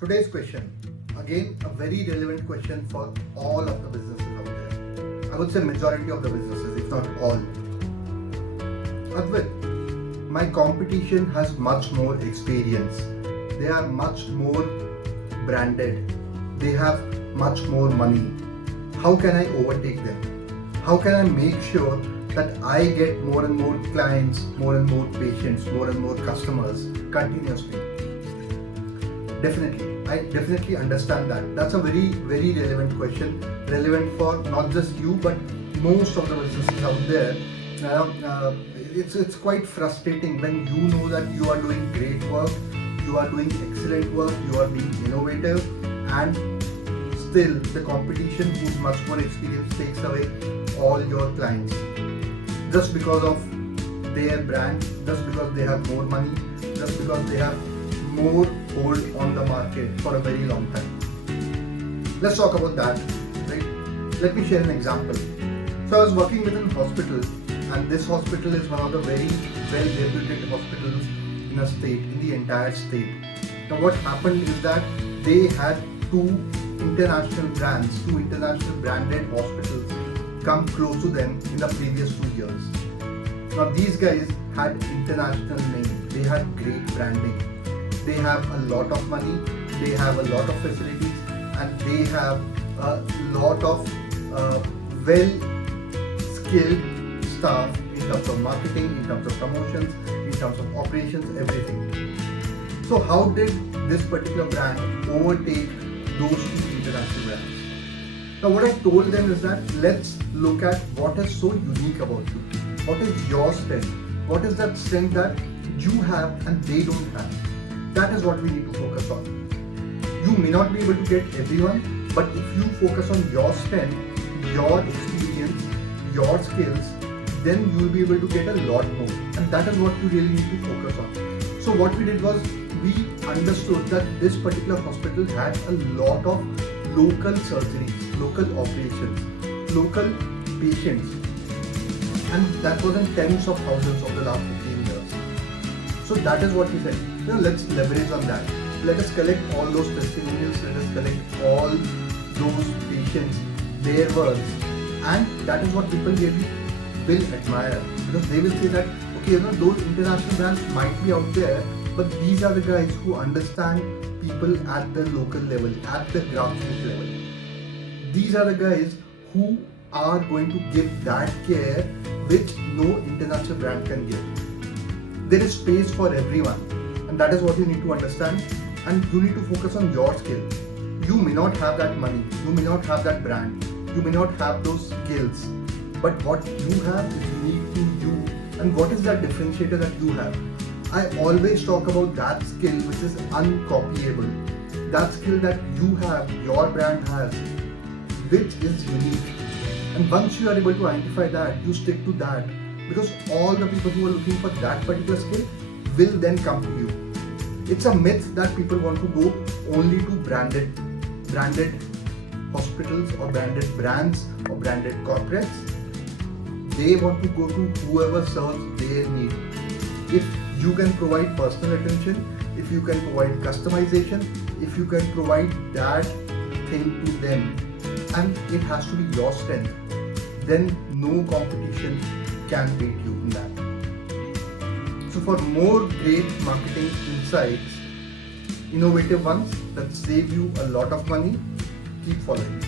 Today's question, again a very relevant question for all of the businesses out there. I would say majority of the businesses, if not all. Advait, my competition has much more experience. They are much more branded. They have much more money. How can I overtake them? How can I make sure that I get more and more clients, more and more patients, more and more customers continuously? I definitely understand that. That's a very, very relevant question, relevant for not just you, but most of the businesses out there. It's quite frustrating when you know that you are doing great work, you are doing excellent work, you are being innovative, and still the competition who's much more experienced takes away all your clients just because of their brand, just because they have more money, just because they have more hold on the market for a very long time. Let's talk about that, right? Let me share an example. So I was working with a hospital, and this hospital is one of the very well reputed hospitals in a state, in the entire state. Now what happened is that they had two international brands, two international branded hospitals come close to them in the previous 2 years. Now these guys had international name, they had great branding. They have a lot of money, they have a lot of facilities, and they have a lot of well-skilled staff in terms of marketing, in terms of promotions, in terms of operations, everything. So how did this particular brand overtake those two international brands? Now what I told them is that let's look at what is so unique about you. What is your strength? What is that strength that you have and they don't have? That is what we need to focus on. You may not be able to get everyone, but if you focus on your strength, your experience, your skills, then you will be able to get a lot more. And that is what you really need to focus on. So what we did was we understood that this particular hospital had a lot of local surgeries, local operations, local patients. And that was in tens of thousands of the last 15 years. So that is what we said. Let's leverage on that. Let us collect all those testimonials, let us collect all those patients, their words, and that is what people really will admire, because they will say that okay, those international brands might be out there, but these are the guys who understand people at the local level, at the grassroots level. These are the guys who are going to give that care which no international brand can give. There is space for everyone. And that is what you need to understand, and you need to focus on your skill. You may not have that money, you may not have that brand, you may not have those skills, but what you have is unique to you. And what is that differentiator that you have? I always talk about that skill which is uncopyable. That skill that you have, your brand has, which is unique. And once you are able to identify that, you stick to that, because all the people who are looking for that particular skill will then come to you. It's a myth that people want to go only to branded hospitals or branded brands or branded corporates. They want to go to whoever serves their need. If you can provide personal attention, if you can provide customization, if you can provide that thing to them, and it has to be your strength, then no competition can beat you in that. So for more great marketing insights, innovative ones that save you a lot of money, keep following.